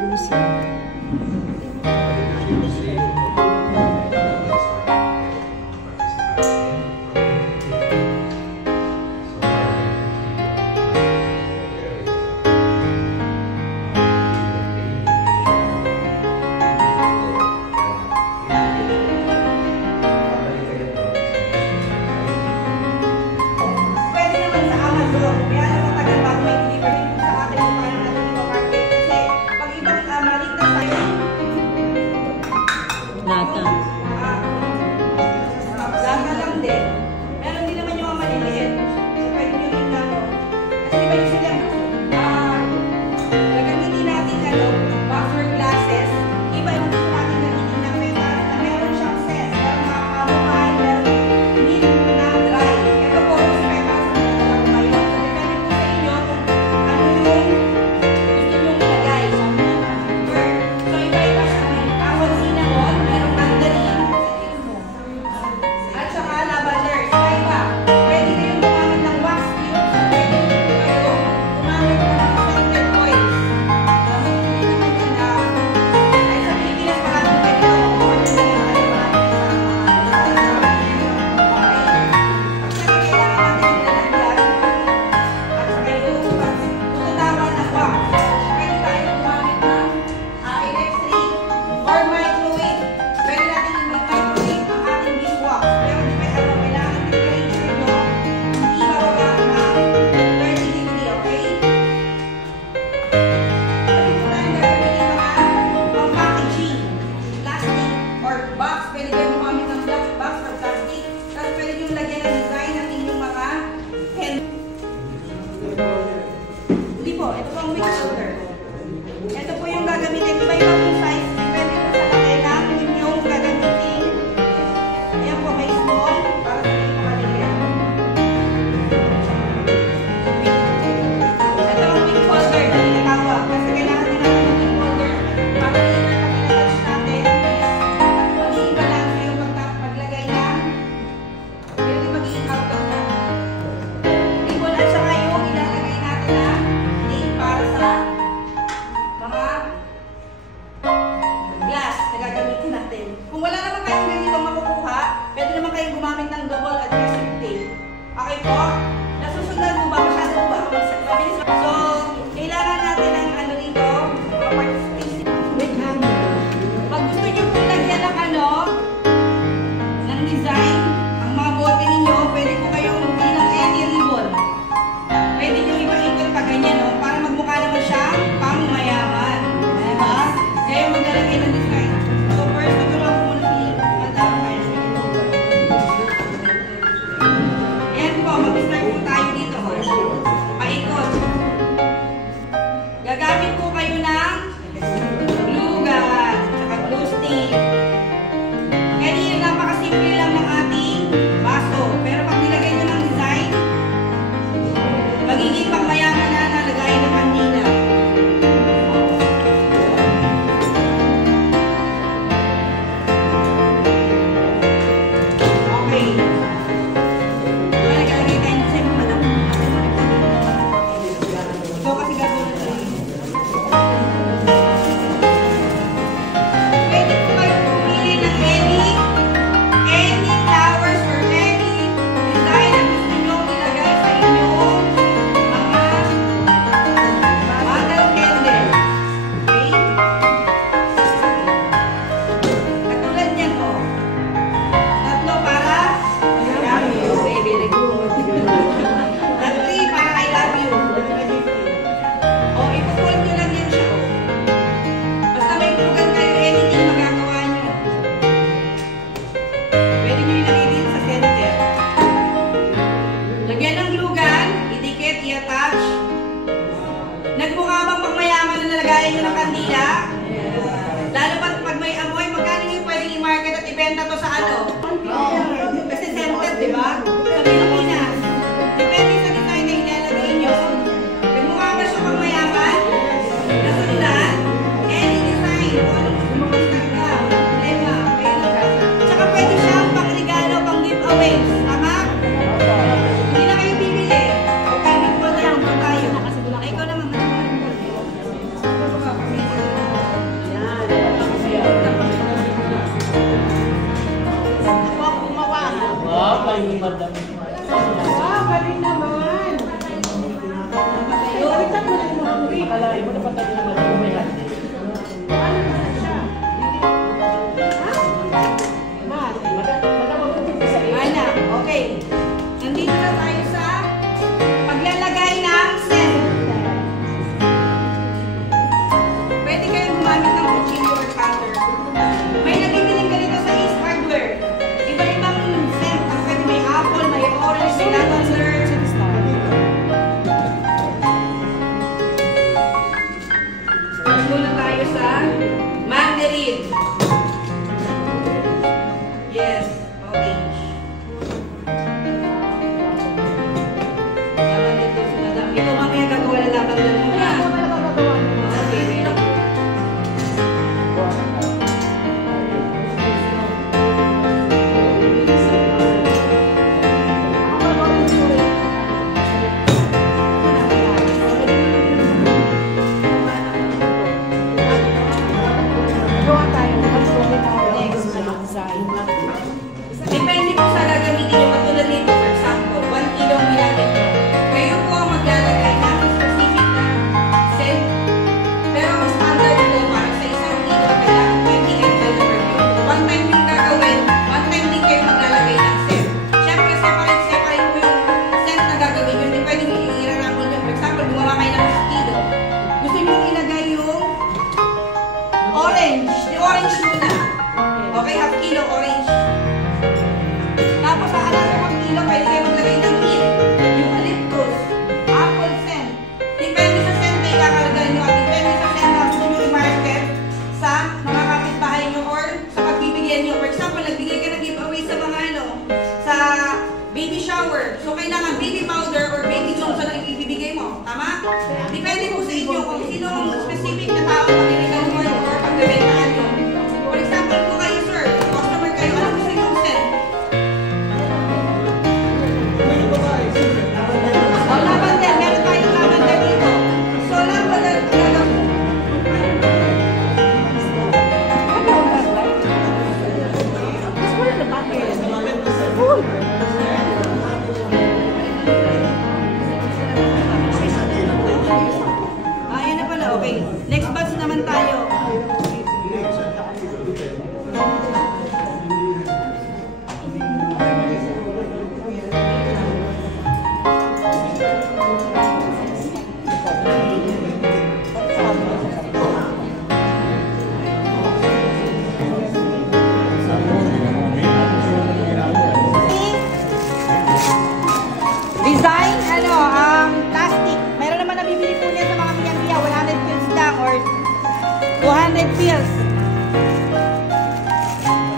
Museum. Akalain mo na patay naman ako may hati. Ano naman siya? Ana, okay. Nandito na tayo sa paglalagay ng scent. Pwede kayong gumamit ng kutsilyo or cutter. May nabibiling ganito sa Ace Hardware. Iba-ibang scent. Pwede may apple, may orange, may lavender. Muna tayo sa mandarin. Yes, orange. Ito mamaya gagawa na lavender muna. Okay. Depende po sa gagamitin nyo. Katulad nito, for example, 1 kilo ang ginamit nyo. Kayo po ang maglalagay ng specific na scent. Pero ang standard po para sa isang kilo, kailangan 20 ml per kilo. One time yung gagawin, one time din kayo maglalagay ng scent. Siyempre, separate po yung scent na gagawin nyo. Hindi pwede i-ramon nyo. For example, gumawa kayo ng 1 kilo. Gusto nyo ilagay yung orange. The orange muna. Okay, half kilo orange. Tapos sa another 1 kilo, pwede kayo maglagay ng mint, eucalyptus, apple scent. Depende sa scent na ikakalagay nyo at depende sa scent na gusto nyo i-market sa mga kapitbahay nyo or sa pagbibigyan nyo. For example, nagbigay ka ng giveaway sa mga sa baby shower. So, kailangan baby powder or baby Johnson ang ibibigay mo. Tama? Depende po sa inyo kung sino ang specific na tao ang iligaw mo or pagbibentahan nyo. For example po kayo, sir, customer kayo, ano gusto nyo scent? Lavender, meron tayong lavender dito. So, lavender talaga po. Ayan na pala, okay. Next batch naman tayo. Design, plastic. Meron naman nabibili po niya sa mga miyang-miya, 100 pills lang or 200 pills.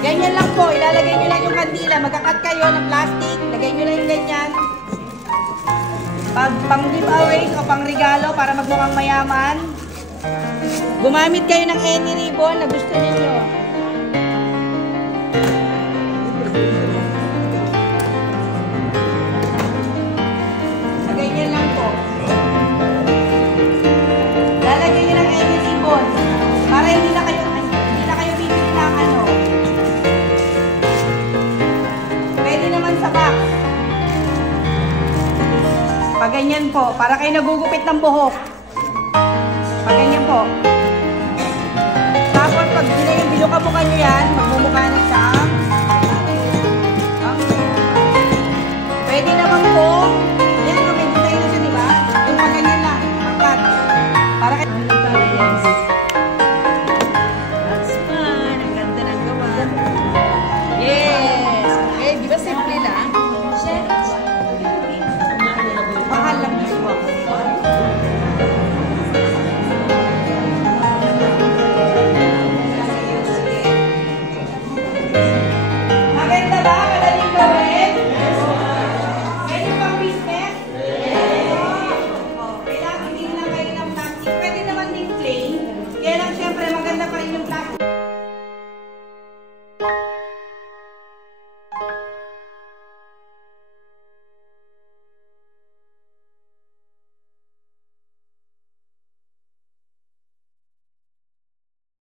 Ganyan lang po, ilalagay nyo lang yung kandila. Magkakat kayo ng plastic, lagay nyo lang yung ganyan. Pang giveaway o pang regalo para magmukhang mayaman. Gumamit kayo ng any ribbon na gusto niyo. Ganyan lang po. Lalagyan nyo ng any ribbon para hindi na kayo bibili ng Pwede naman sa box. Pag ganyan po, para kayo nagugupit ng buhok. Pag ganyan po. Tapos pag binuka-buka nyo yan, magmumukha na siya. Pwede naman po